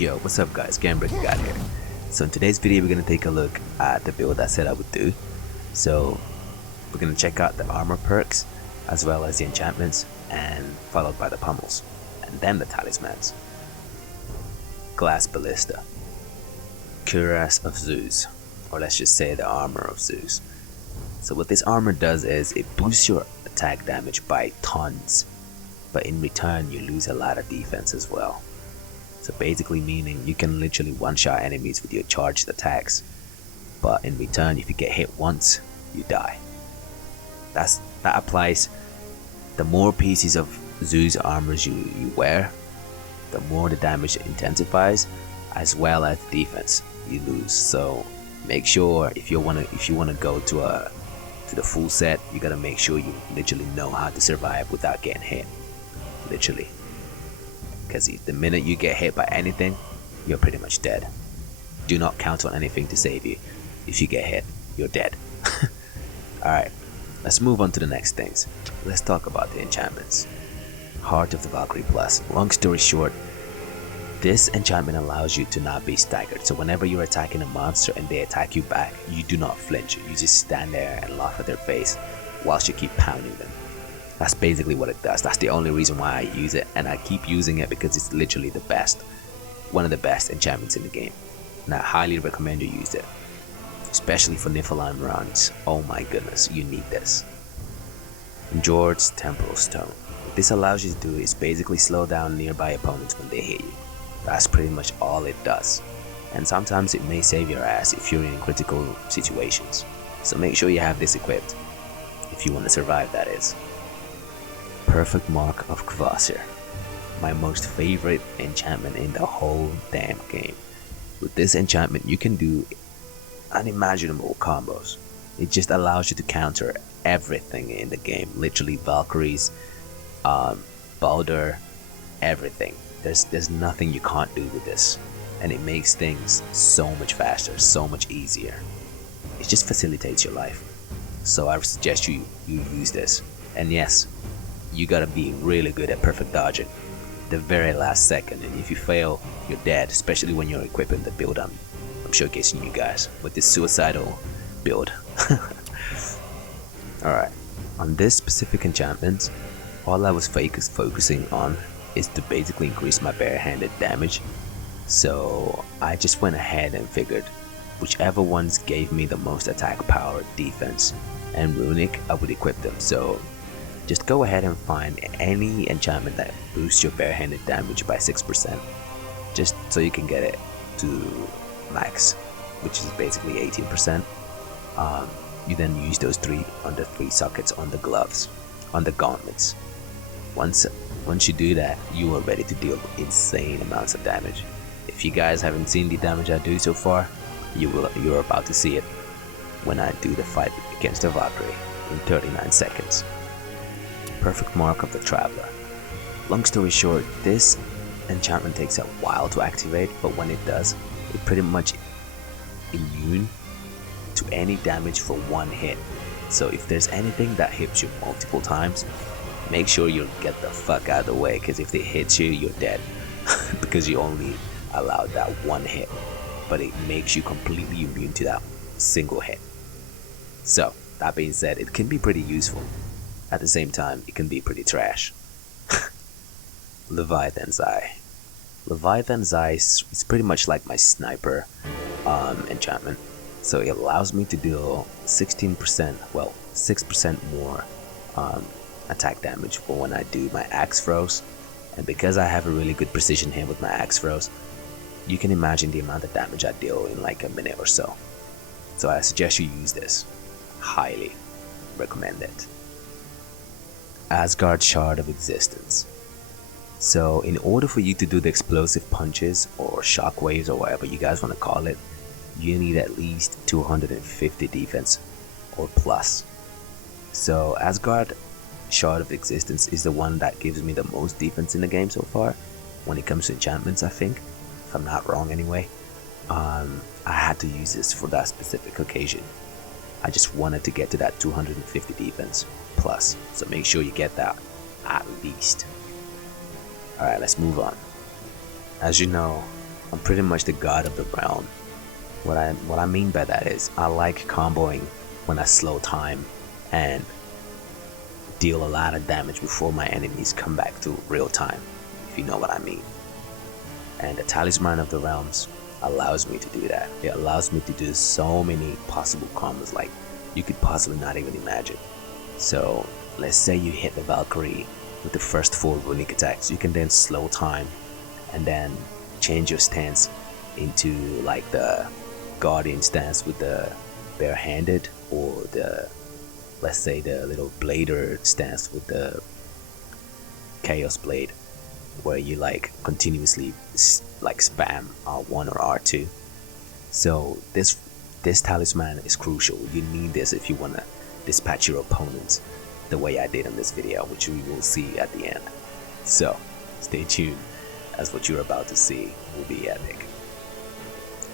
Yo, what's up guys, Gamebreaker God here. So in today's video we're going to take a look at the build I said I would do. So we're going to check out the armor perks as well as the enchantments, and followed by the pummels and then the talismans. Glass Ballista, Cuirass of Zeus, or let's just say the armor of Zeus. So what this armor does is it boosts your attack damage by tons, but in return you lose a lot of defense as well. So basically meaning you can literally one-shot enemies with your charged attacks, but in return if you get hit once, you die. That applies. The more pieces of Zeus armors you wear, the more the damage intensifies, as well as the defense you lose. So make sure if you wanna go to the full set, you gotta make sure you literally know how to survive without getting hit. Literally. Because the minute you get hit by anything, you're pretty much dead. Do not count on anything to save you. If you get hit, you're dead. Alright, let's move on to the next things. Let's talk about the enchantments. Heart of the Valkyrie Plus. Long story short, this enchantment allows you to not be staggered. So whenever you're attacking a monster and they attack you back, you do not flinch. You just stand there and laugh at their face whilst you keep pounding them. That's basically what it does. That's the only reason why I use it, and I keep using it because it's literally the best. One of the best enchantments in the game. And I highly recommend you use it. Especially for Niflheim runs. Oh my goodness, you need this. Njord's Temporal Stone. What this allows you to do is basically slow down nearby opponents when they hit you. That's pretty much all it does. And sometimes it may save your ass if you're in critical situations. So make sure you have this equipped. If you want to survive, that is. Perfect Mark of Kvasir. My most favorite enchantment in the whole damn game. With this enchantment you can do unimaginable combos. It just allows you to counter everything in the game. Literally Valkyries, Baldur, everything. There's nothing you can't do with this. And it makes things so much faster, so much easier. It just facilitates your life. So I would suggest you use this. And yes, you gotta be really good at perfect dodging the very last second, and if you fail, you're dead, especially when you're equipping the build I'm showcasing you guys with this suicidal build. Alright, on this specific enchantment, all I was focusing on is to basically increase my barehanded damage. So I just went ahead and figured whichever ones gave me the most attack power, defense, and runic, I would equip them. So just go ahead and find any enchantment that boosts your barehanded damage by 6%, just so you can get it to max, which is basically 18%. You then use those three sockets on the gloves, on the gauntlets. Once you do that, you are ready to deal insane amounts of damage. If you guys haven't seen the damage I do so far, you're about to see it when I do the fight against the Valkyrie in 39 seconds. Perfect Mark of the Traveler. Long story short, this enchantment takes a while to activate, but when it does, it's pretty much immune to any damage for one hit. So if there's anything that hits you multiple times, make sure you get the fuck out of the way, because if it hits you, you're dead. Because you only allowed that one hit, but it makes you completely immune to that single hit. So that being said, it can be pretty useful. At the same time, it can be pretty trash. Leviathan's Eye. Leviathan's Eye is pretty much like my sniper enchantment. So it allows me to deal 16%, well, 6% more attack damage for when I do my axe throws. And because I have a really good precision hit with my axe throws, you can imagine the amount of damage I deal in like a minute or so. So I suggest you use this. Highly recommend it. Asgard Shard of Existence. So in order for you to do the explosive punches or shockwaves or whatever you guys want to call it, you need at least 250 defense or plus. So Asgard Shard of Existence is the one that gives me the most defense in the game so far when it comes to enchantments, I think, if I'm not wrong anyway. I had to use this for that specific occasion. I just wanted to get to that 250 defense plus, so make sure you get that at least. Alright, let's move on. As you know, I'm pretty much the god of the realm. What I mean by that is I like comboing when I slow time and deal a lot of damage before my enemies come back to real time, if you know what I mean. And the Talisman of the Realms allows me to do that. It allows me to do so many possible combos like you could possibly not even imagine. So let's say you hit the Valkyrie with the first 4 runic attacks, you can then slow time and then change your stance into like the Guardian stance with the barehanded, or the, let's say, the little blader stance with the Chaos Blade, where you like continuously like spam R1 or R2. So this talisman is crucial. You need this if you want to dispatch your opponents the way I did in this video, which we will see at the end. So stay tuned, as what you're about to see will be epic.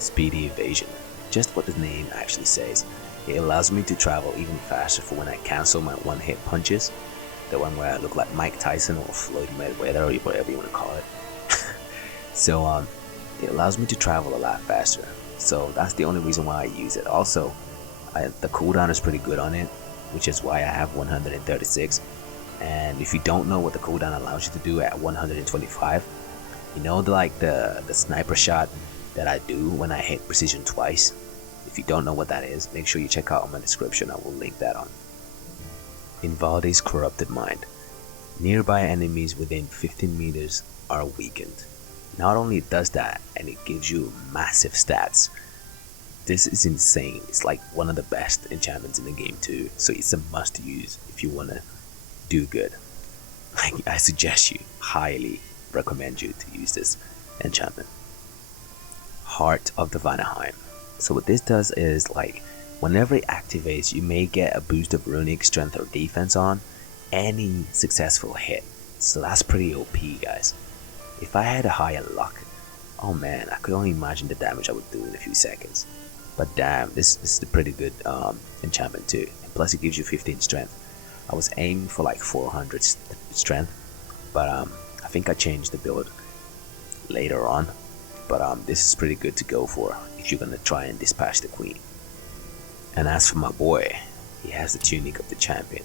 Speedy Evasion, just what the name actually says. It allows me to travel even faster for when I cancel my one-hit punches, the one where I look like Mike Tyson or Floyd Mayweather or whatever you want to call it. So it allows me to travel a lot faster, so that's the only reason why I use it. Also, the cooldown is pretty good on it, which is why I have 136. And if you don't know what the cooldown allows you to do at 125, you know, the sniper shot that I do when I hit precision twice. If you don't know what that is, make sure you check out my description. I will link that on. Invalde's Corrupted Mind. Nearby enemies within 15 meters are weakened. Not only does that, and it gives you massive stats. This is insane. It's like one of the best enchantments in the game too, so it's a must use if you want to do good. I suggest you, highly recommend you to use this enchantment. Heart of the Vanaheim. So what this does is, like, whenever it activates, you may get a boost of runic strength or defense on any successful hit. So that's pretty OP, guys. If I had a higher luck, oh man, I could only imagine the damage I would do in a few seconds. But damn, this is a pretty good enchantment too. And plus it gives you 15 strength. I was aiming for like 400 strength, but I think I changed the build later on. But this is pretty good to go for if you're gonna try and dispatch the queen. And as for my boy, he has the Tunic of the Champion.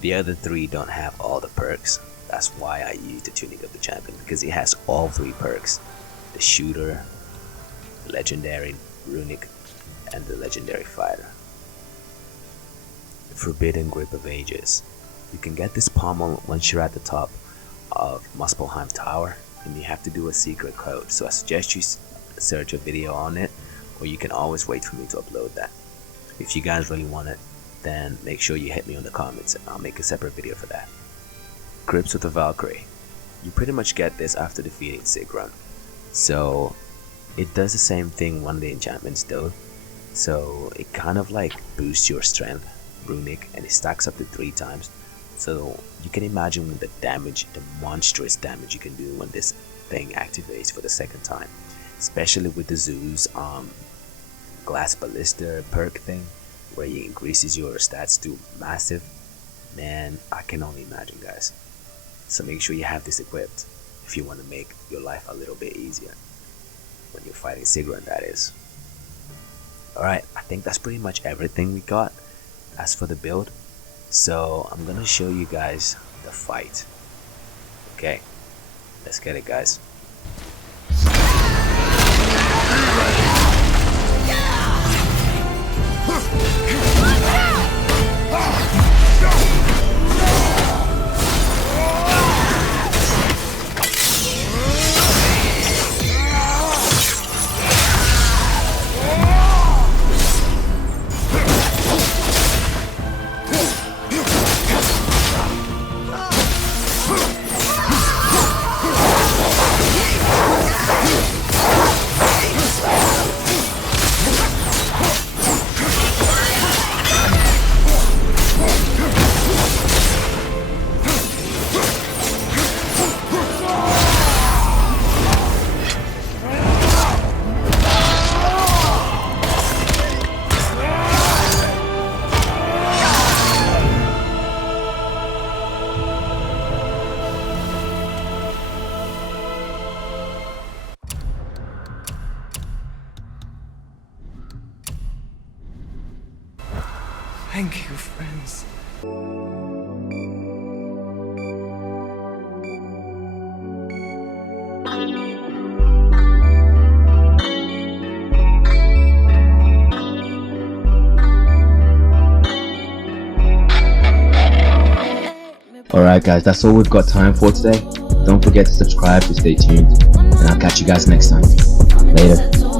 The other 3 don't have all the perks. That's why I use the Tunic of the Champion, because it has all 3 perks: the Shooter, the Legendary Runic, and the Legendary Fighter. Forbidden Grip of Ages. You can get this pommel once you're at the top of Muspelheim Tower, and you have to do a secret code. So I suggest you search a video on it, or you can always wait for me to upload that. If you guys really want it, then make sure you hit me on the comments and I'll make a separate video for that. Grips of the Valkyrie. You pretty much get this after defeating Sigrun. So it does the same thing one of the enchantments do. So it kind of like boosts your strength, runic, and it stacks up to 3 times. So you can imagine the damage, the monstrous damage you can do when this thing activates for the 2nd time. Especially with the Zeus Glass Ballista perk thing, where it increases your stats to massive. Man, I can only imagine, guys. So make sure you have this equipped if you want to make your life a little bit easier when you're fighting Sigrun, that is. Alright, I think that's pretty much everything we got as for the build. So I'm gonna show you guys the fight. Okay, let's get it, guys. Thank you, friends. Alright guys, that's all we've got time for today. Don't forget to subscribe to stay tuned, and I'll catch you guys next time. Later.